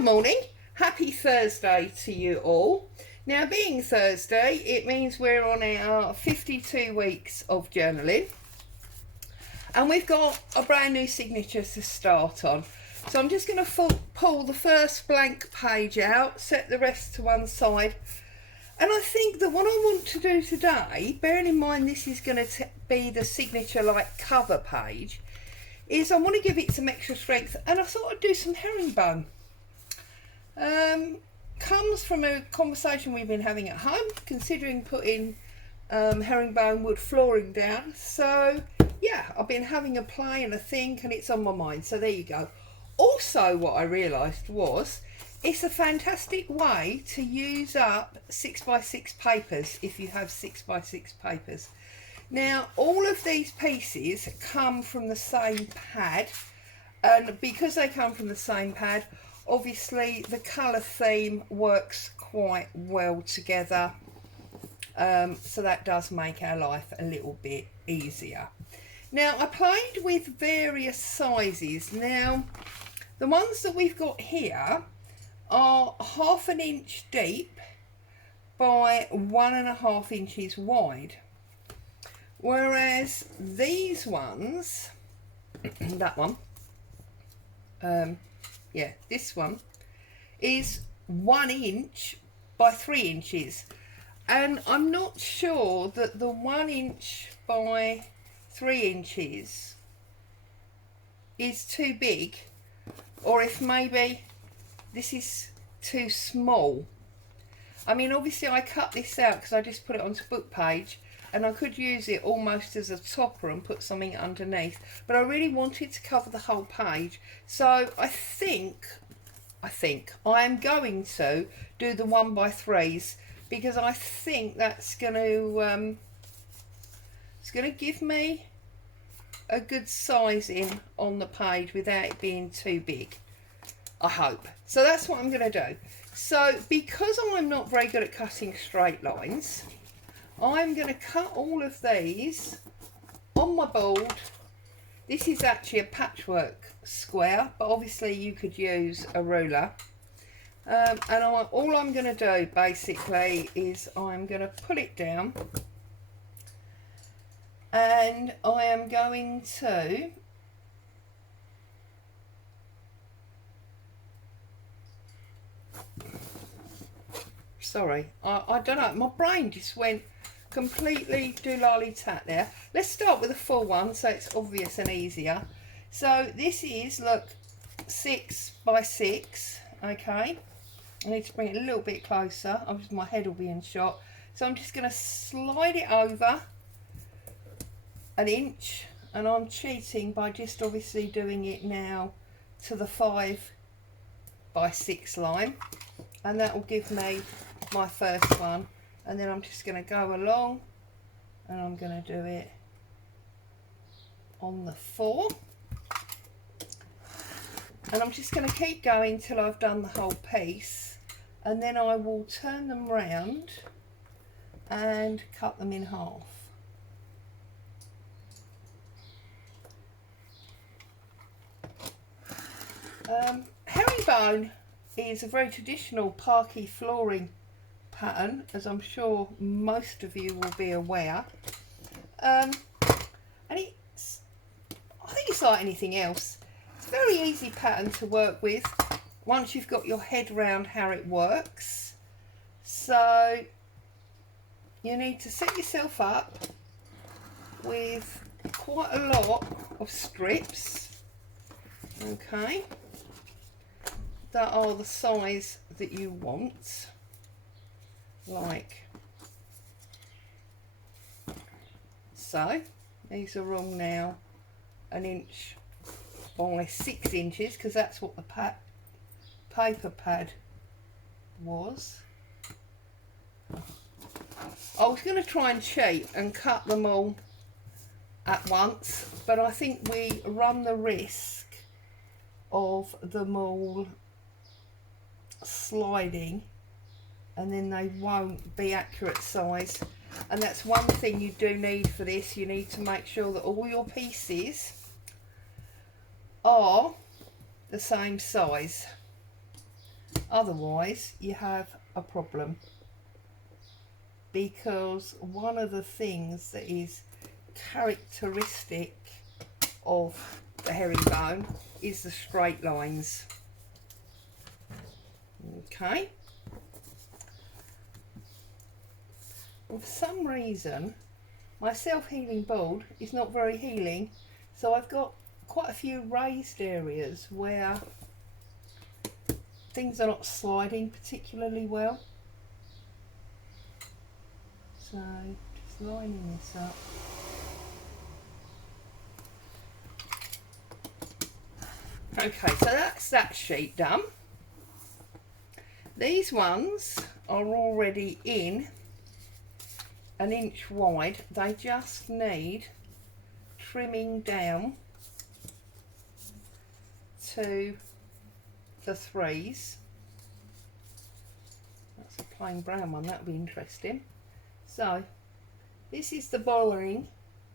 Good morning, happy Thursday to you all. Now, being Thursday, it means we're on our 52 weeks of journaling, and we've got a brand new signature to start on. So I'm just going to pull the first blank page out, set the rest to one side, and I think that what I want to do today, bearing in mind this is going to be the signature like cover page, is I want to give it some extra strength, and I thought I'd do some herringbone. Comes from a conversation we've been having at home, considering putting herringbone wood flooring down. So yeah, I've been having a play and a think, and it's on my mind. So there you go. Also, what I realised was it's a fantastic way to use up 6x6 papers if you have 6x6 papers. Now, all of these pieces come from the same pad, and because they come from the same pad, obviously the colour theme works quite well together, so that does make our life a little bit easier. Now, I played with various sizes. Now, the ones that we've got here are 1/2 inch deep by 1.5 inches wide, whereas these ones, that one, yeah, this one is 1 inch by 3 inches, and I'm not sure that the 1 inch by 3 inches is too big, or if maybe this is too small. I mean, obviously I cut this out because I just put it onto book page, and I could use it almost as a topper and put something underneath, but I really wanted to cover the whole page. So I think I am going to do the 1x3s, because I think that's going to it's going to give me a good sizing on the page without it being too big, I hope. So that's what I'm going to do. So because I'm not very good at cutting straight lines, I'm going to cut all of these on my board. This is actually a patchwork square, but obviously you could use a ruler. And all I'm going to do basically is I'm going to put it down, and I am going to I don't know, my brain just went completely doolally-tat there. Let's start with a full one so it's obvious and easier. So this is, look, 6x6, okay. I need to bring it a little bit closer, my head will be in shot. So I'm just going to slide it over 1 inch, and I'm cheating by just obviously doing it now to the 5x6 line, and that will give me my first one. And then I'm just going to go along, and I'm going to do it on the 4, and I'm just going to keep going till I've done the whole piece, and then I will turn them round and cut them in half. Herringbone is a very traditional parquet flooring pattern, as I'm sure most of you will be aware, and I think it's like anything else. It's a very easy pattern to work with once you've got your head around how it works. So you need to set yourself up with quite a lot of strips, okay, that are the size that you want, like so. These are all now 1 inch by 6 inches, because that's what the paper pad was. I was going to try and cheat and cut them all at once, but I think we run the risk of them all sliding, and then they won't be accurate size. And that's one thing you do need for this. You need to make sure that all your pieces are the same size. Otherwise you have a problem, because one of the things that is characteristic of the herringbone is the straight lines. Okay. And for some reason my self-healing board is not very healing, so I've got quite a few raised areas where things are not sliding particularly well. So just lining this up. Okay, so that's that sheet done. These ones are already in 1 inch wide. They just need trimming down to the 3s. That's a plain brown one, that'll be interesting. So this is the boring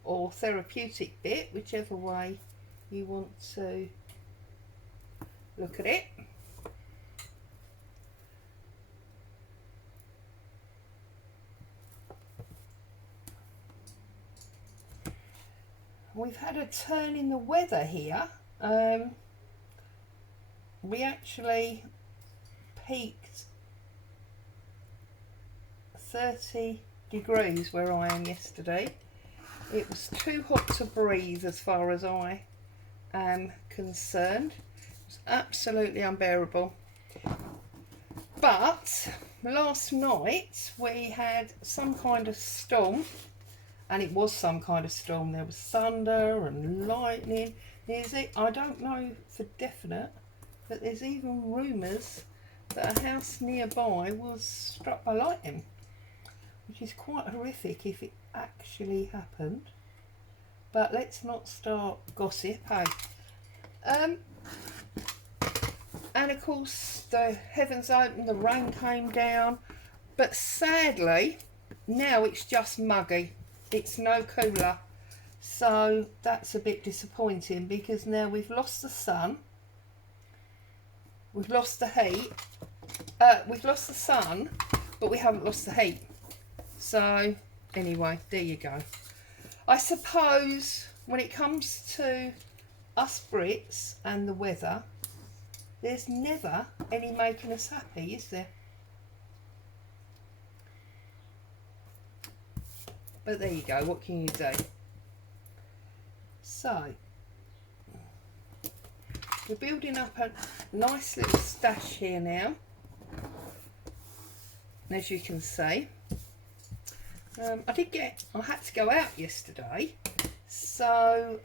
or therapeutic bit, whichever way you want to look at it. We've had a turn in the weather here. We actually peaked 30 degrees where I am yesterday. It was too hot to breathe as far as I am concerned. It was absolutely unbearable. But last night we had some kind of storm, and it was some kind of storm. There was thunder and lightning. I don't know for definite, but there's even rumours that a house nearby was struck by lightning, which is quite horrific if it actually happened. But let's not start gossip, hey? And of course the heavens opened, the rain came down, but sadly now it's just muggy. It's no cooler, so that's a bit disappointing, because now we've lost the sun, we've lost the heat, we've lost the sun, but we haven't lost the heat. So anyway, there you go. I suppose when it comes to us Brits and the weather, there's never any making us happy, is there? But there you go, what can you do? So we're building up a nice little stash here now, as you can see. I had to go out yesterday, so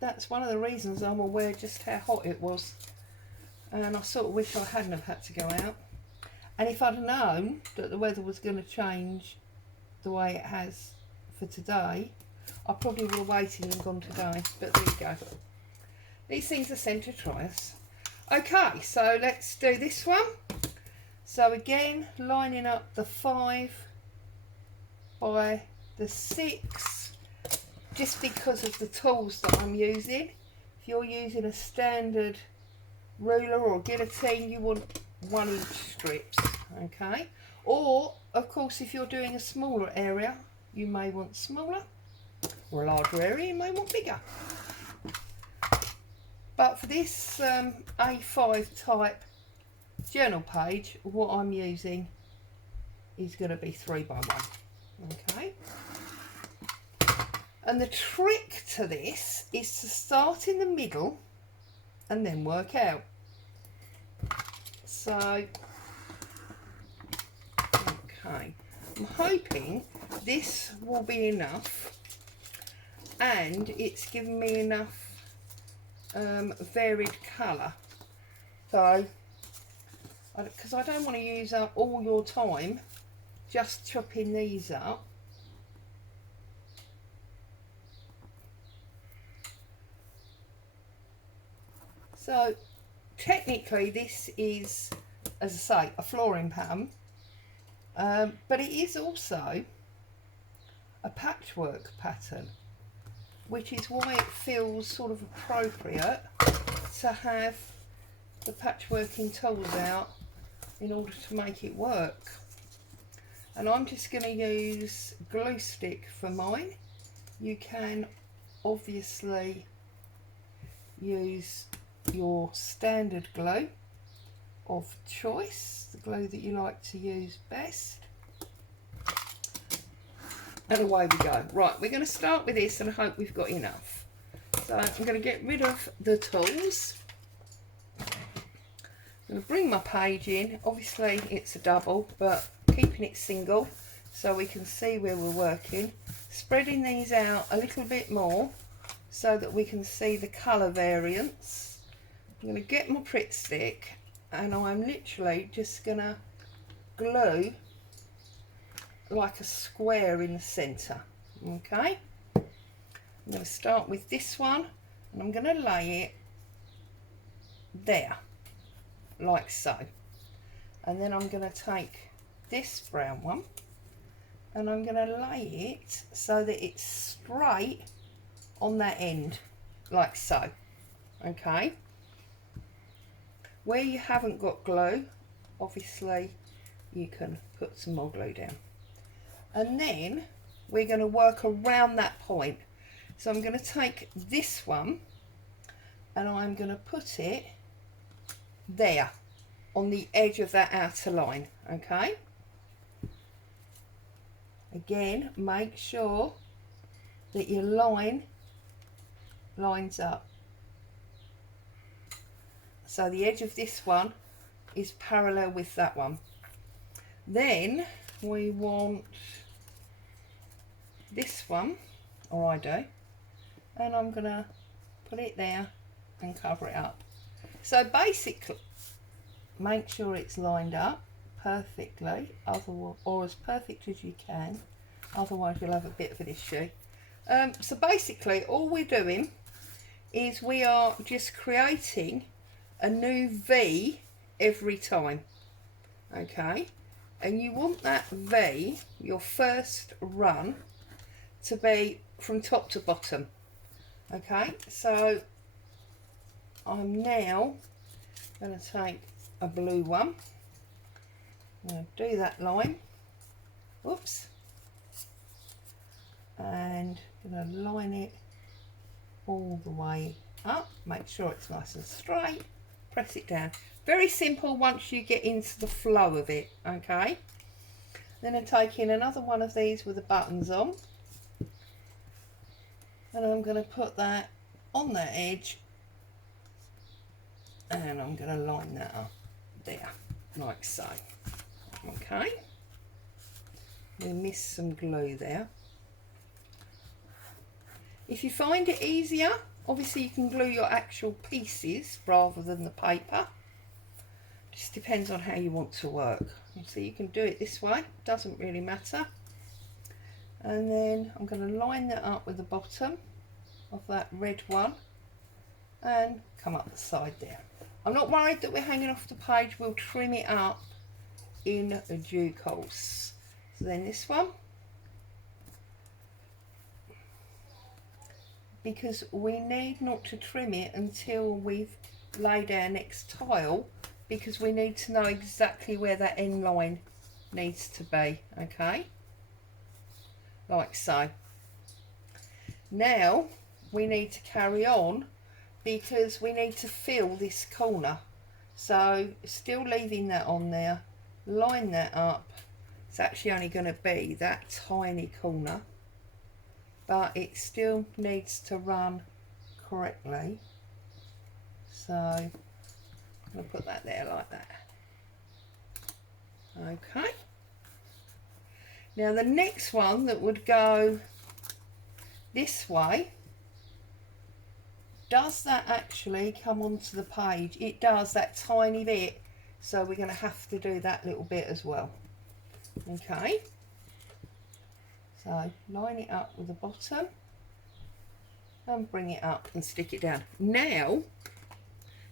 that's one of the reasons I'm aware just how hot it was, and I sort of wish I hadn't have had to go out. And if I'd known that the weather was going to change the way it has for today, I probably would have waited and gone today, but there you go. These things are sent to try us. Okay, so let's do this one. So again, lining up the 5 by the 6, just because of the tools that I'm using. If you're using a standard ruler or guillotine, you want 1 inch strips, okay? Or of course, if you're doing a smaller area, you may want smaller, or a larger area you may want bigger. But for this A5 type journal page, what I'm using is going to be 3 by 1, okay? And the trick to this is to start in the middle and then work out. So okay, I'm hoping this will be enough, and it's given me enough varied colour. So, because I don't want to use up all your time just chopping these up. So technically this is, as I say, a flooring pattern, but it is also a patchwork pattern, which is why it feels sort of appropriate to have the patchworking tools out in order to make it work. And I'm just going to use glue stick for mine. You can obviously use your standard glue of choice, the glue that you like to use best. And away we go. Right, we're going to start with this and I hope we've got enough. So I'm going to get rid of the tools. I'm going to bring my page in. Obviously it's a double, but keeping it single so we can see where we're working. Spreading these out a little bit more so that we can see the colour variance. I'm going to get my Pritt stick and I'm literally just going to glue like a square in the centre. Okay, I'm going to start with this one and I'm going to lay it there like so, and then I'm going to take this brown one and I'm going to lay it so that it's straight on that end like so. Okay, where you haven't got glue, obviously you can put some more glue down. And then we're going to work around that point. So I'm going to take this one and I'm going to put it there on the edge of that outer line. Okay. Again, make sure that your line lines up. So the edge of this one is parallel with that one. Then we want this one, or I do, and I'm going to put it there and cover it up. So basically make sure it's lined up perfectly, or as perfect as you can, otherwise you'll have a bit of an issue. So basically all we're doing is we are just creating a new V every time. Okay, and you want that V, your first run, to be from top to bottom. Okay, so I'm now going to take a blue one. I'm going to do that line. Whoops. And I'm going to line it all the way up. Make sure it's nice and straight. Press it down. Very simple once you get into the flow of it. Okay. Then I'm taking another one of these with the buttons on. And I'm going to put that on that edge and I'm going to line that up there like so. Okay, we missed some glue there. If you find it easier, obviously you can glue your actual pieces rather than the paper. Just depends on how you want to work. So you can do it this way, doesn't really matter. And then I'm going to line that up with the bottom of that red one and come up the side there. I'm not worried that we're hanging off the page, we'll trim it up in due course. So then this one, because we need not to trim it until we've laid our next tile, because we need to know exactly where that end line needs to be. Okay, like so. Now we need to carry on because we need to fill this corner. So still leaving that on there, line that up. It's actually only going to be that tiny corner, but it still needs to run correctly. So I'm going to put that there like that. Okay. Now the next one that would go this way, does that actually come onto the page? It does, that tiny bit, so we're going to have to do that little bit as well. Okay, so line it up with the bottom and bring it up and stick it down. Now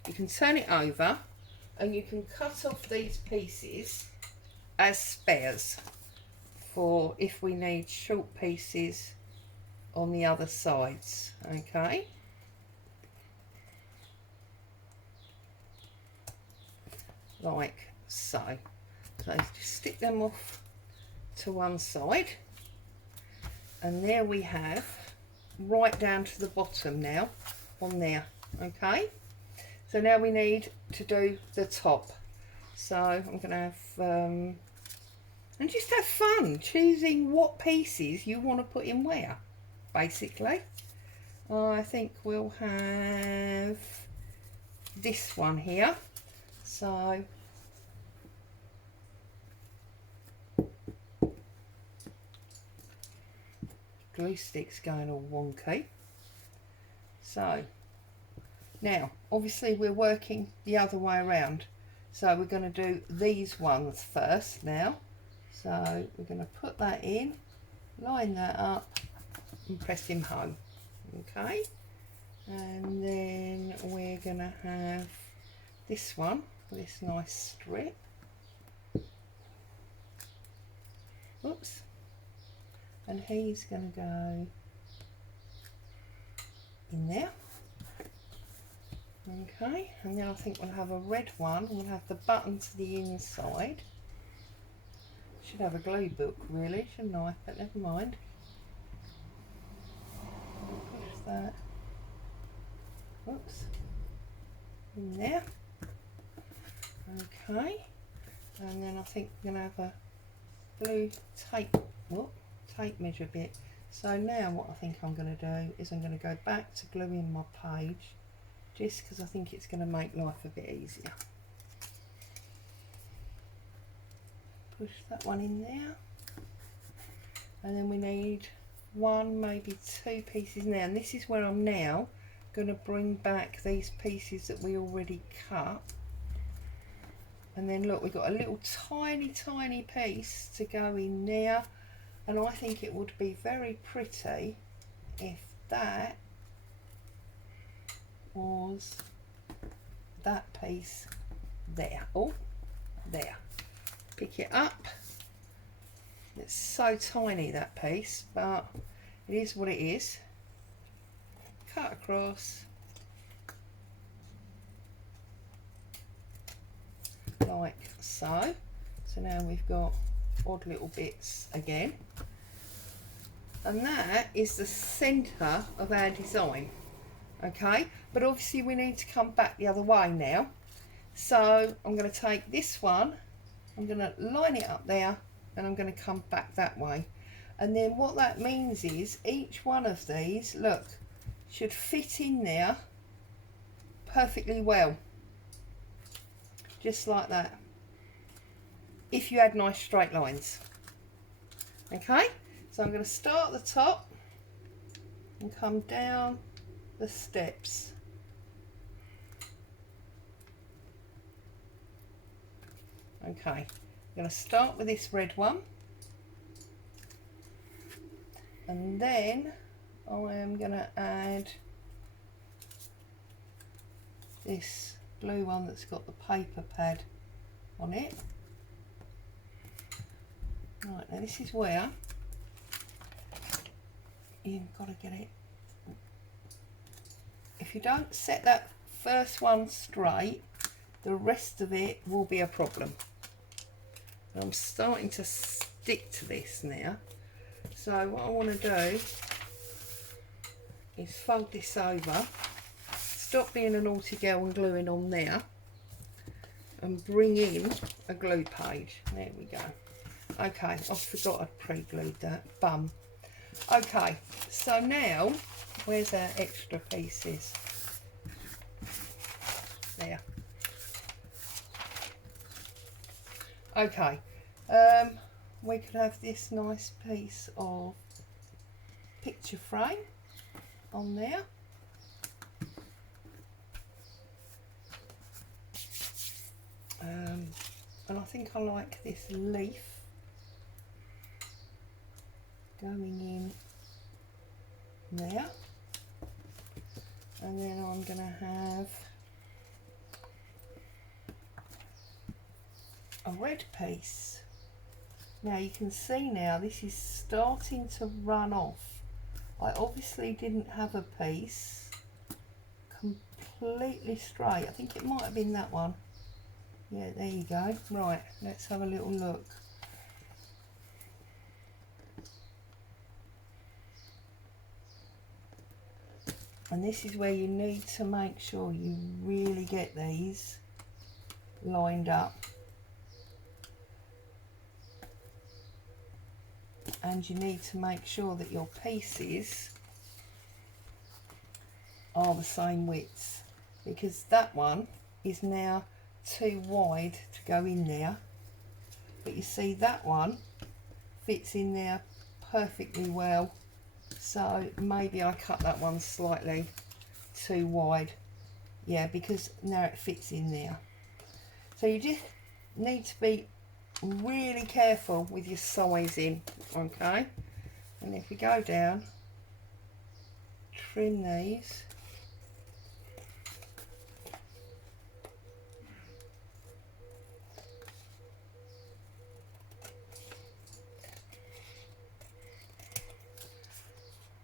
you can turn it over and you can cut off these pieces as spares for if we need short pieces on the other sides. Okay, like so. So just stick them off to one side, and there we have right down to the bottom now on there. Okay, so now we need to do the top. So I'm going to have and just have fun choosing what pieces you want to put in where, basically. I think we'll have this one here. So glue stick's going all wonky. So now obviously we're working the other way around, so we're going to do these ones first now. So we're going to put that in, line that up and press him home. Okay, and then we're going to have this one, this nice strip. Oops. And he's going to go in there. Okay, and then I think we'll have a red one. We'll have the button to the inside. Should have a glue book really, shouldn't I? But never mind. Push that. Oops. In there. Okay. And then I think we're going to have a blue tape. Whoop. Tape measure bit. So now what I think I'm going to do is I'm going to go back to gluing my page, just because I think it's going to make life a bit easier. Push that one in there, and then we need one, maybe two pieces now, and this is where I'm now going to bring back these pieces that we already cut. And then look, we've got a little tiny piece to go in there. And I think it would be very pretty if that was that piece there. Oh, there. Pick it up. It's so tiny, that piece, but it is what it is. Cut across. Like so. So now we've got odd little bits again, and that is the center of our design. Okay, but obviously we need to come back the other way now, so I'm going to take this one, I'm going to line it up there, and I'm going to come back that way. And then what that means is each one of these, look, should fit in there perfectly well, just like that, if you had nice straight lines. Okay, so I'm going to start at the top and come down the steps. Okay, I'm going to start with this red one, and then I am going to add this blue one that's got the paper pad on it. Right, now this is where you've got to get it. If you don't set that first one straight, the rest of it will be a problem. And I'm starting to stick to this now. So what I want to do is fold this over, stop being a naughty girl and gluing on there, and bring in a glue page. There we go. Okay, I forgot I pre-glued that. Bum. Okay, so now, where's our extra pieces? There. Okay, we could have this nice piece of picture frame on there. And I think I like this leaf going in there, and then I'm going to have a red piece. Now you can see now this is starting to run off. I obviously didn't have a piece completely straight. I think it might have been that one. Yeah, there you go. Right, let's have a little look. And this is where you need to make sure you really get these lined up. And you need to make sure that your pieces are the same width, because that one is now too wide to go in there, but you see that one fits in there perfectly well, so maybe I cut that one slightly too wide, yeah, because now it fits in there. So you just need to be really careful with your sizing, okay? And if we go down, trim these,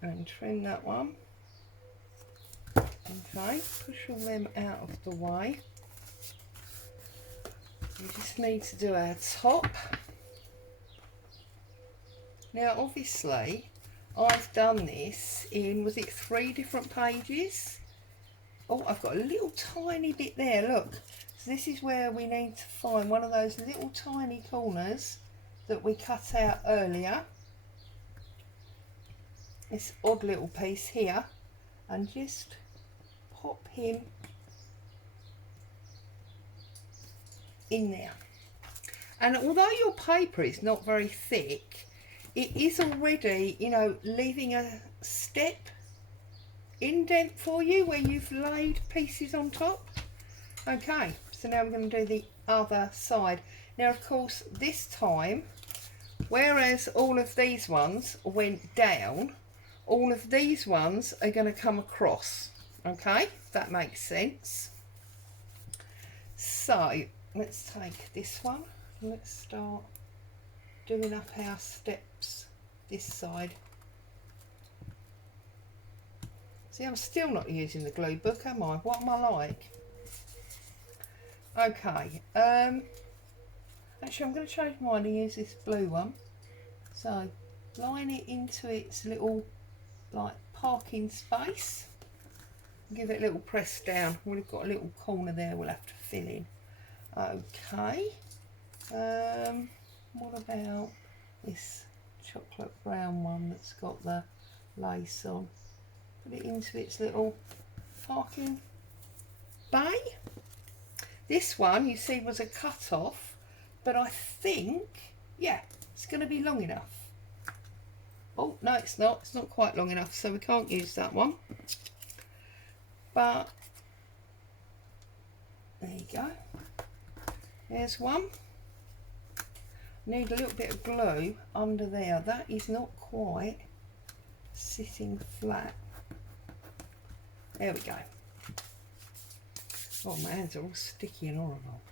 and trim that one. Okay, push all them out of the way. We just need to do our top. Now obviously I've done this in, was it 3 different pages? Oh, I've got a little tiny bit there, look. So this is where we need to find one of those little tiny corners that we cut out earlier. This odd little piece here, and just pop him in there. And although your paper is not very thick, it is already, you know, leaving a step indent for you where you've laid pieces on top. Okay, so now we're going to do the other side. Now of course this time, whereas all of these ones went down, all of these ones are going to come across. Okay, if that makes sense. So let's take this one, let's start doing up our steps this side. See, I'm still not using the glue book, am I? What am I like? Okay, actually I'm going to change mine and use this blue one. So line it into its little like parking space, give it a little press down. We've got a little corner there we'll have to fill in. Okay, what about this chocolate brown one that's got the lace on? Put it into its little parking bay. This one you see was a cut off, but I think, yeah, it's going to be long enough. Oh no, it's not quite long enough, so we can't use that one, but there you go, there's one. Need a little bit of glue under there, that is not quite sitting flat. There we go. Oh, my hands are all sticky and horrible.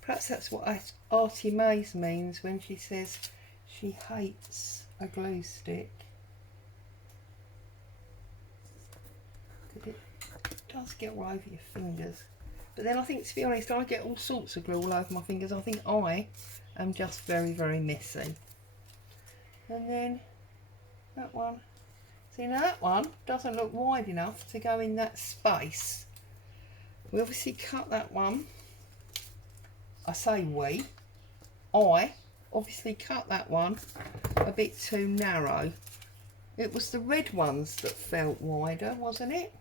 Perhaps that's what Auntie Mays means when she says she hates a glue stick. It does get all over your fingers. But then I think, to be honest, I get all sorts of glue all over my fingers. I think I am just very, very messy. And then that one. See, now that one doesn't look wide enough to go in that space. We obviously cut that one. I say we. I obviously cut that one a bit too narrow. It was the red ones that felt wider, wasn't it?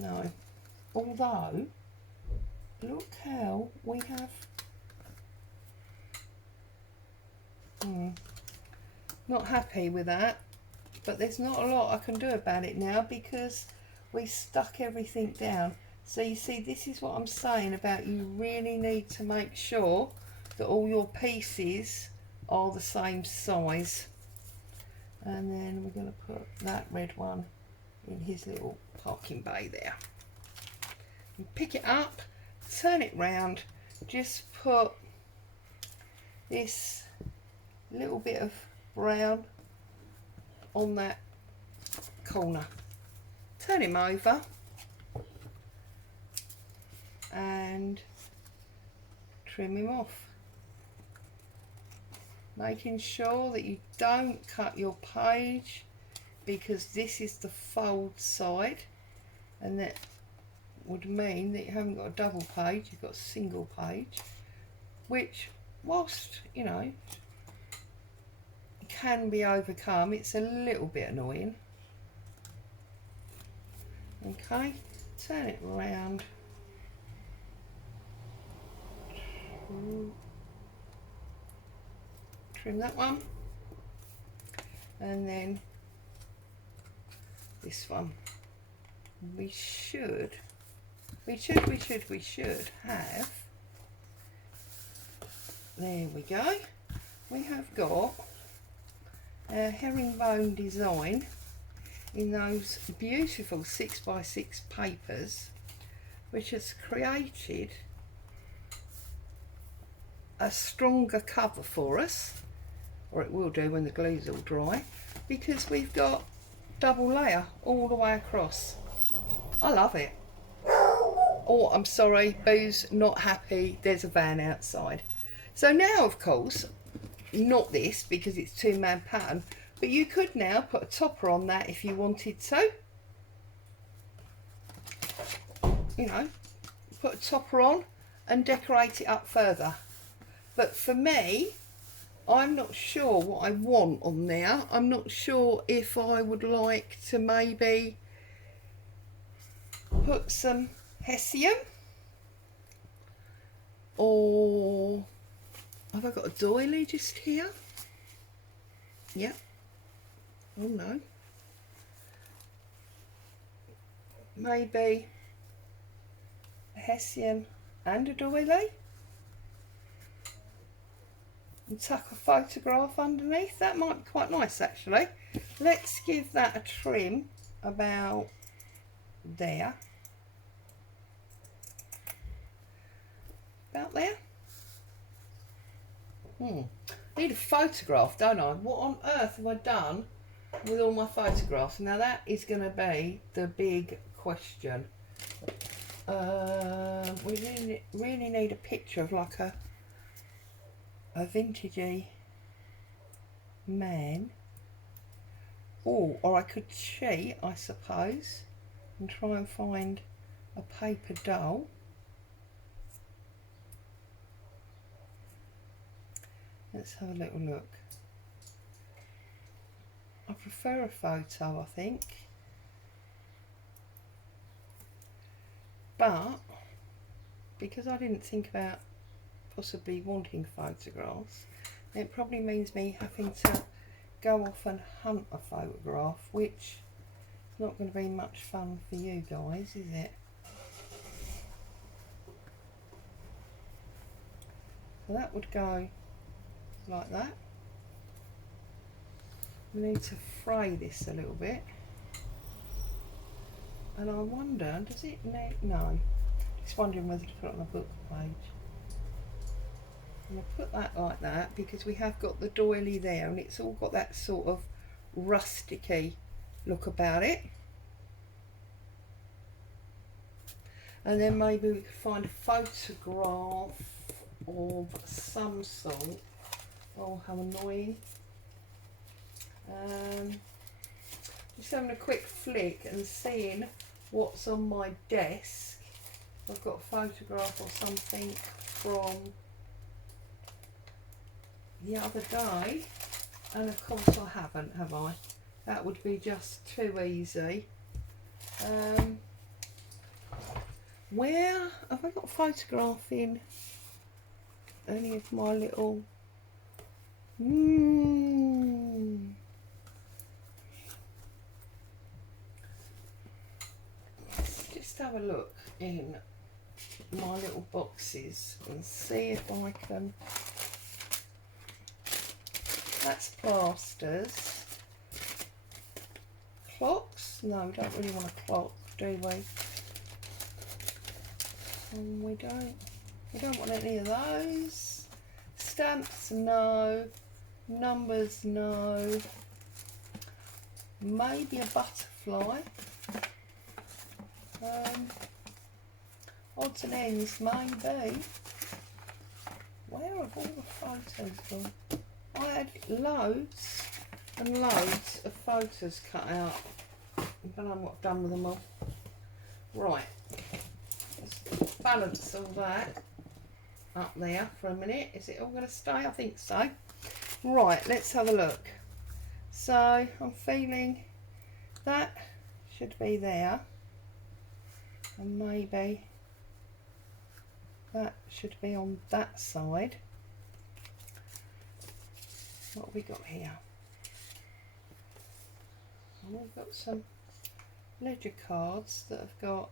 No. Although, look how we have... Not happy with that, but there's not a lot I can do about it now because we stuck everything down. So you see, this is what I'm saying about you really need to make sure that all your pieces are the same size. And then we're going to put that red one in his little parking bay there. And pick it up, turn it round, just put this little bit of brown on that corner. turn him over and trim him off, making sure that you don't cut your page, because this is the fold side, and that would mean that you haven't got a double page, you've got a single page, which, whilst you know can be overcome, it's a little bit annoying. Okay, turn it around. Trim that one, and then this one. We should have, there we go, we have got a herringbone design in those beautiful 6x6 papers, which has created a stronger cover for us, or it will do when the glue's all dry, because we've got double layer all the way across. I love it. Oh, I'm sorry, Boo's not happy, there's a van outside. So now, of course, not this because it's 2-man pattern, but you could now put a topper on that if you wanted to. You know, put a topper on and decorate it up further. But for me, I'm not sure what I want on there. I'm not sure if I would like to maybe put some hessian, or have I got a doily just here? Yep. Oh no. Maybe a hessian and a doily, and tuck a photograph underneath. That might be quite nice actually. Let's give that a trim about there. About there. Need a photograph, don't I? What on earth have I done with all my photographs? Now that is going to be the big question. We really need a picture of like a vintagey man. Or I could cheat, I suppose, and try and find a paper doll. Let's have a little look. I prefer a photo, I think. But because I didn't think about possibly wanting photographs, it probably means me having to go off and hunt a photograph, which is not going to be much fun for you guys, is it? So that would go like that. We need to fray this a little bit, and I wonder, does it need, no, just wondering whether to put it on a book page. I'm going to put that like that because we have got the doily there and it's all got that sort of rusticy look about it. And then maybe we could find a photograph of some sort. Oh, how annoying. Just having a quick flick and seeing what's on my desk. I've got a photograph or something from the other day, and of course I haven't, have I? That would be just too easy. Where have I got a photograph in any of my little let's just have a look in my little boxes and see if I can. That's plasters. Clocks? No, we don't really want a clock, do we? And we don't want any of those. Stamps, no. Numbers, no. Maybe a butterfly. odds and ends, maybe. Where have all the photos gone? I had loads and loads of photos cut out. I don't know what I've done with them all. Right, let's balance all that up there for a minute. Is it all going to stay? I think so. Right, let's have a look. So I'm feeling that should be there, and maybe that should be on that side. What have we got here? Oh, we've got some ledger cards that have got,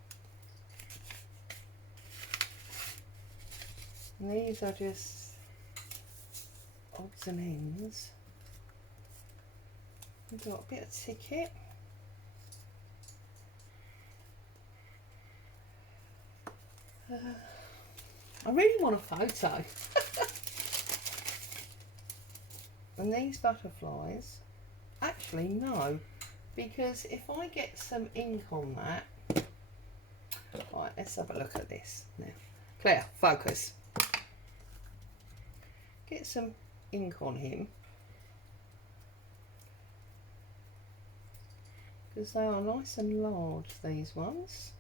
and these are just odds and ends. We've got a bit of ticket. I really want a photo. And these butterflies, actually no, because if I get some ink on that, right, let's have a look at this now. Claire, focus. Get some ink on him, because they are nice and large, these ones.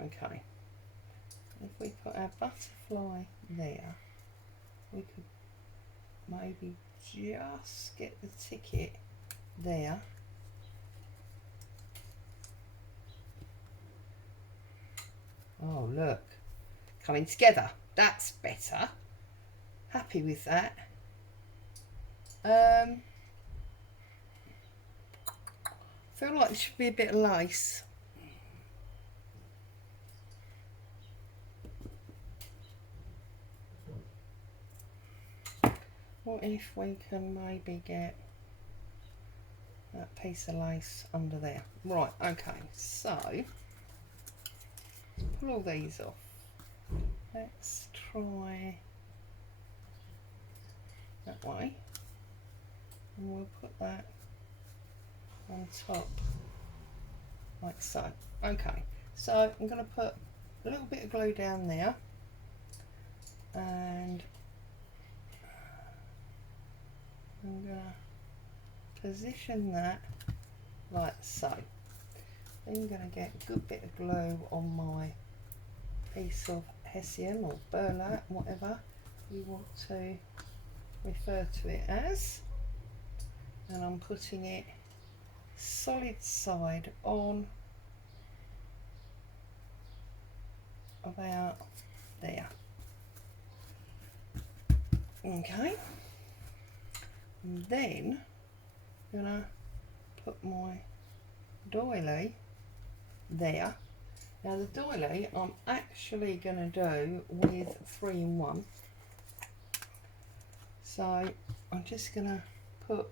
Okay, if we put our butterfly there, we could maybe just get the ticket there. Oh look, coming together, that's better. Happy with that. Feel like there should be a bit of lace. What if we can maybe get that piece of lace under there? Right, okay, so let's pull all these off. Let's try that way, and we'll put that on top like so. Okay, so I'm going to put a little bit of glue down there, and I'm going to position that like so. Then I'm going to get a good bit of glue on my piece of hessian or burlap, whatever you want to refer to it as, and I'm putting it solid side on about there. Okay, and then I'm gonna put my doily there. Now the doily I'm actually gonna do with 3-in-1. So I'm just gonna put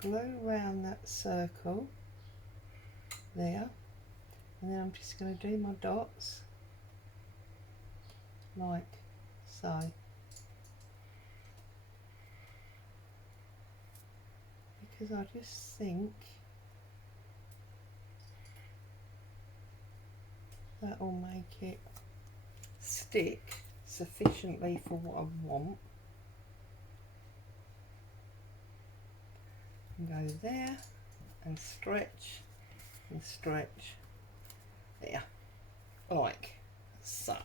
glue around that circle there, and then I'm just gonna do my dots like so. Because I just think that will make it stick sufficiently for what I want. And go there and stretch there, like so.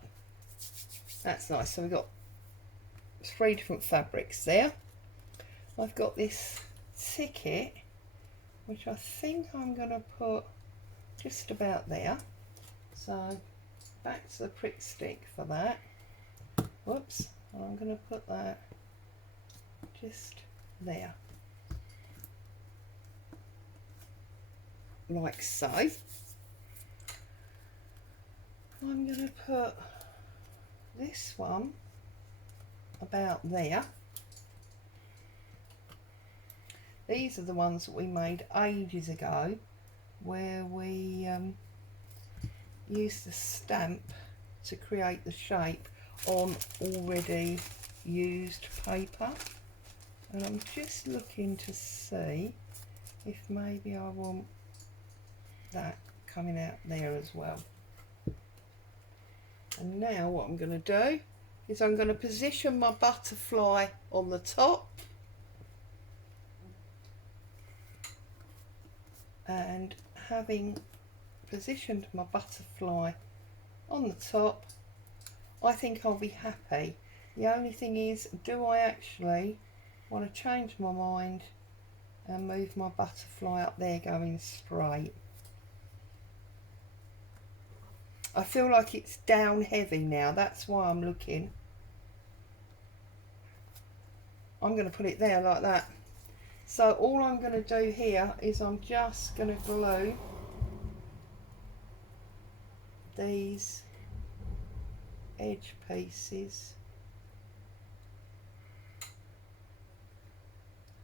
That's nice. So we've got 3 different fabrics there. I've got this ticket, which I think I'm going to put just about there. So back to the prick stick for that. Whoops, I'm going to put that just there, like so. I'm going to put this one about there. These are the ones that we made ages ago, where we used the stamp to create the shape on already used paper. And I'm just looking to see if maybe I want that coming out there as well. And now what I'm going to do is I'm going to position my butterfly on the top, and having positioned my butterfly on the top, I think I'll be happy. The only thing is, do I actually want to change my mind and move my butterfly up there going straight? I feel like it's down heavy now, that's why I'm looking. I'm going to put it there like that. So all I'm going to do here is I'm just going to glue these edge pieces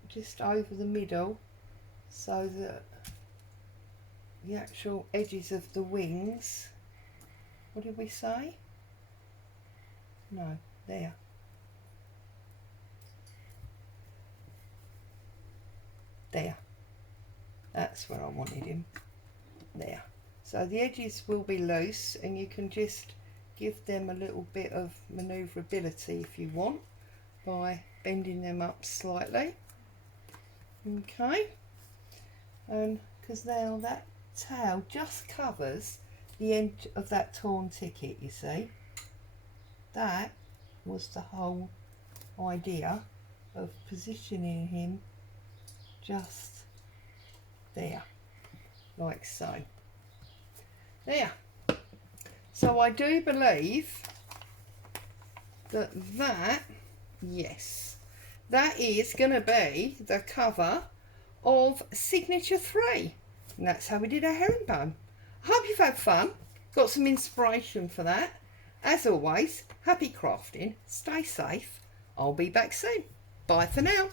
just over the middle, so that the actual edges of the wings, what did we say? No, there. There. That's where I wanted him. There. So the edges will be loose, and you can just give them a little bit of manoeuvrability if you want by bending them up slightly. Okay. And because now that tail just covers the end of that torn ticket, you see. That was the whole idea of positioning him just there, like so. There. So I do believe that yes, that is going to be the cover of Signature 3. And that's how we did our herringbone. I hope you've had fun, got some inspiration for that. As always, happy crafting, stay safe. I'll be back soon. Bye for now.